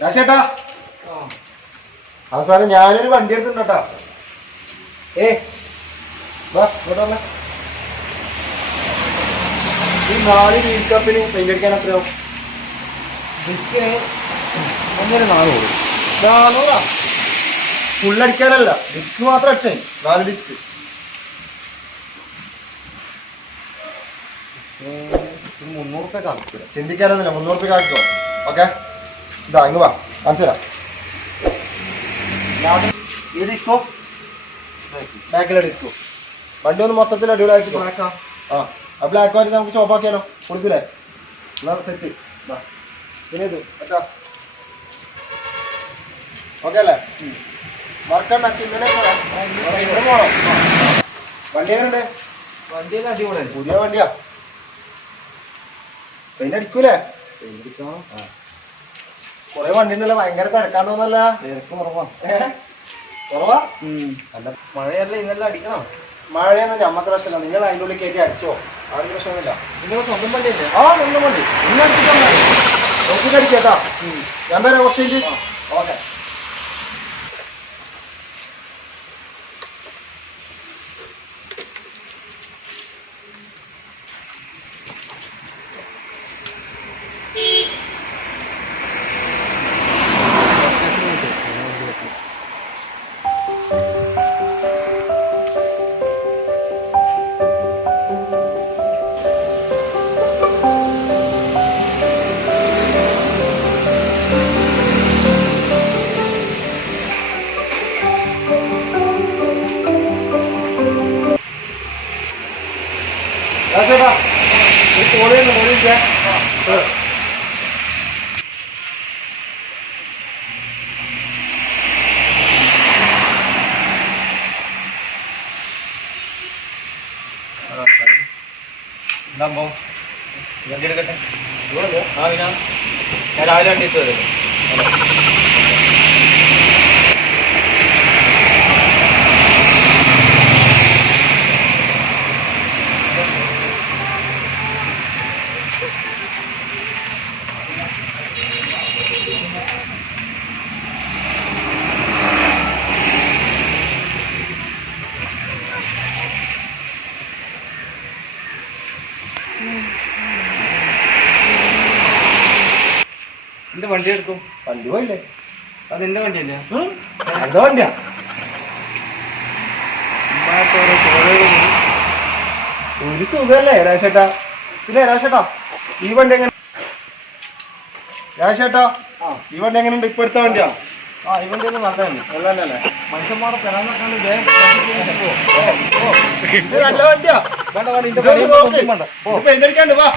രാശേട്ടാ അവസാനം ഞാനൊരു വണ്ടി എടുത്തിട്ടുണ്ടോ. വാ ഇങ്ങോട്ട് വന്നേ. ഈ 4 വീൽ കപ്പിന് പെയിന്റ് അടിക്കാൻ എത്രയാവും? ഡിസ്കിന് 1.4 400 ഫുള്ളടിക്കാനല്ല, ഡിസ്ക് മാത്രം അടിച്ചേ. 4 ഡിസ്ക് $300 ചിന്തിക്കാനൊന്നുമില്ല. 300 ആക്കിക്കോ. ഓക്കെ, ഇതാ ഇങ്ങ് വാ കാണിച്ചു തരാം. ഈ ഡിസ്കോ ബാക്കിലെ ഡിസ്കോ വണ്ടി ഒന്ന് മൊത്തത്തിൽ അടിപൊളിയാക്കിക്കോ. ആ ബ്ലാക്ക് വാങ്ങി നമുക്ക് ചോപ്പാക്കിയാലോ? കൊടുക്കില്ലേ? എന്നാ സെറ്റ്. പിന്നെ ഇത് പറ്റാ ഓക്കെ അല്ലേ? മറക്കണ്ട. വണ്ടി എങ്ങനെയുണ്ട്? വണ്ടിയൊക്കെ അടിപൊളിയാണ്. പുതിയ വണ്ടിയാ. പെയിന്റ് അടിക്കൂലേ? കൊറേ വണ്ടി ഉണ്ടല്ലോ. ഭയങ്കര തിരക്കാന്ന് തോന്നല്ല. തിരക്ക് കുറവാ. കുറവാ? അല്ല മഴയല്ല, ഇന്നെല്ലാം അടിക്കണം. മഴയൊന്നും ഞമ്മക്ക് പ്രശ്നമില്ല. നിങ്ങൾ അതിൻ്റെ ഉള്ളിൽ കയറ്റി അടിച്ചോ, ആരും പ്രശ്നമൊന്നുമില്ല. നിങ്ങൾ സ്വന്തം വണ്ടിയല്ലേ? ആ സ്വന്തം വണ്ടി. ഇന്ന് അടിച്ചിട്ടാ നോക്കിട്ട് അടിക്കേട്ടാ. ഞാൻ വരാം കുറച്ച്. ഓക്കെ. ചേട്ടാ ഒരു കോളിയുണ്ട്, കോളിയില്ല. എന്താ വണ്ടി എടുക്കട്ടെ? ആ പിന്നെ ഞാൻ രാവിലെ വണ്ടി എത്തുമല്ലോ. എന്റെ വണ്ടി എടുക്കും. വണ്ടി പോയില്ലേ? അതെന്റെ വണ്ടിയല്ലേ? എന്താ വണ്ടിയാ? ഒരു സുഖല്ലേ രാജേട്ടാ? ഇല്ലേ രാജേട്ടാ? ഈ വണ്ടി എങ്ങനെ രാജേട്ടാ? ഈ വണ്ടി എങ്ങനെയുണ്ട്? ഇപ്പൊ എടുത്ത വണ്ടിയാ? ആ ഈ വണ്ടി ഒന്നും നല്ലതന്നെ. നല്ലതല്ലേ? മനുഷ്യന്മാരെ പെരാന്നൊക്കെ നല്ല വണ്ടിയാ. വേണ്ട വേണ്ട, ഇതിന്റെ പെയിന്റ് അടിക്കാണ്ട് വാ.